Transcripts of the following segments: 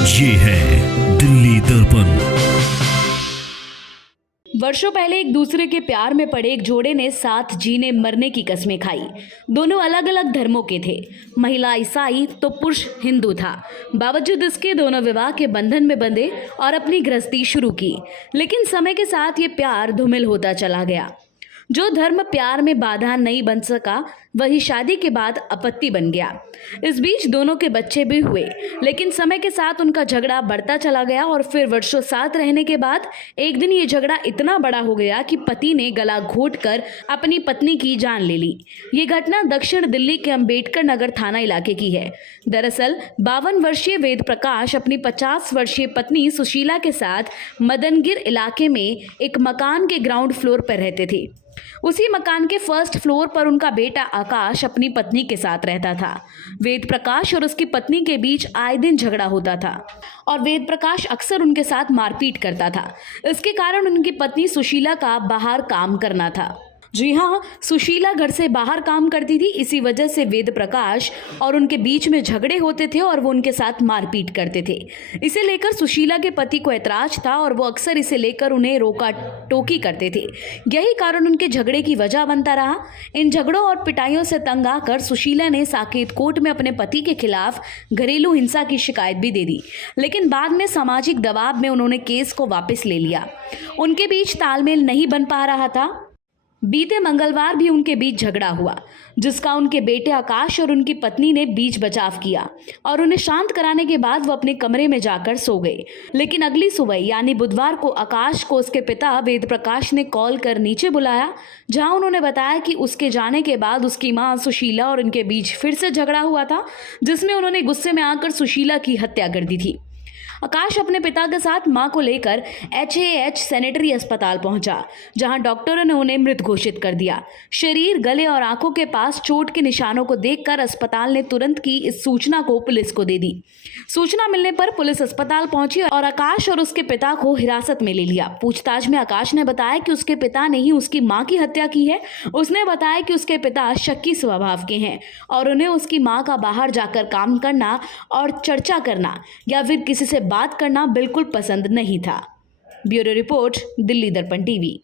ये है दिल्ली दर्पण। वर्षों पहले एक दूसरे के प्यार में पड़े एक जोड़े ने साथ जीने मरने की कस्में खाई। दोनों अलग अलग धर्मों के थे, महिला ईसाई तो पुरुष हिंदू था। बावजूद इसके दोनों विवाह के बंधन में बंधे और अपनी गृहस्थी शुरू की। लेकिन समय के साथ ये प्यार धूमिल होता चला गया। जो धर्म प्यार में बाधा नहीं बन सका, वही शादी के बाद आपत्ति बन गया। इस बीच दोनों के बच्चे भी हुए, लेकिन समय के साथ उनका झगड़ा बढ़ता चला गया और फिर वर्षों साथ रहने के बाद एक दिन ये झगड़ा इतना बड़ा हो गया कि पति ने गला घोंटकर अपनी पत्नी की जान ले ली। ये घटना दक्षिण दिल्ली के अंबेडकर नगर थाना इलाके की है। दरअसल 52 वर्षीय वेद प्रकाश अपनी 50 वर्षीय पत्नी सुशीला के साथ मदनगिर इलाके में एक मकान के ग्राउंड फ्लोर पर रहते थे। उसी मकान के फर्स्ट फ्लोर पर उनका बेटा आकाश अपनी पत्नी के साथ रहता था। वेद प्रकाश और उसकी पत्नी के बीच आए दिन झगड़ा होता था और वेद प्रकाश अक्सर उनके साथ मारपीट करता था। इसके कारण उनकी पत्नी सुशीला का बाहर काम करना था। जी हाँ, सुशीला घर से बाहर काम करती थी। इसी वजह से वेद प्रकाश और उनके बीच में झगड़े होते थे और वो उनके साथ मारपीट करते थे। इसे लेकर सुशीला के पति को ऐतराज था और वो अक्सर इसे लेकर उन्हें रोका टोकी करते थे। यही कारण उनके झगड़े की वजह बनता रहा। इन झगड़ों और पिटाइयों से तंग आकर सुशीला ने साकेत कोर्ट में अपने पति के खिलाफ घरेलू हिंसा की शिकायत भी दे दी, लेकिन बाद में सामाजिक दबाव में उन्होंने केस को वापस ले लिया। उनके बीच तालमेल नहीं बन पा रहा था। बीते मंगलवार भी उनके बीच झगड़ा हुआ, जिसका उनके बेटे आकाश और उनकी पत्नी ने बीच बचाव किया और उन्हें शांत कराने के बाद वो अपने कमरे में जाकर सो गए। लेकिन अगली सुबह यानी बुधवार को आकाश को उसके पिता वेद प्रकाश ने कॉल कर नीचे बुलाया, जहां उन्होंने बताया कि उसके जाने के बाद उसकी मां सुशीला और उनके बीच फिर से झगड़ा हुआ था, जिसमें उन्होंने गुस्से में आकर सुशीला की हत्या कर दी थी। आकाश अपने पिता के साथ मां को लेकर HAH सैनिटरी अस्पताल पहुंचा, जहां डॉक्टरों ने उन्हें मृत घोषित कर दिया। शरीर, गले और आंखों के पास चोट के निशानों को देखकर अस्पताल ने तुरंत की इस सूचना को पुलिस को दे दी। सूचना मिलने पर पुलिस अस्पताल पहुंची और आकाश और उसके पिता को हिरासत में ले लिया। पूछताछ में आकाश ने बताया कि उसके पिता ने ही उसकी मां की हत्या की है। उसने बताया कि उसके पिता शक्की स्वभाव के हैं और उन्हें उसकी मां का बाहर जाकर काम करना और चर्चा करना या फिर किसी से बात करना बिल्कुल पसंद नहीं था। ब्यूरो रिपोर्ट, दिल्ली दर्पण टीवी।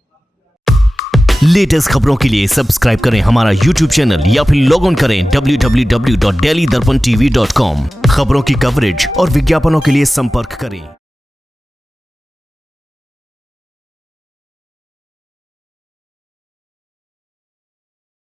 लेटेस्ट खबरों के लिए सब्सक्राइब करें हमारा YouTube चैनल या फिर लॉग ऑन करें www.delhidarpantv.com। खबरों की कवरेज और विज्ञापनों के लिए संपर्क करें।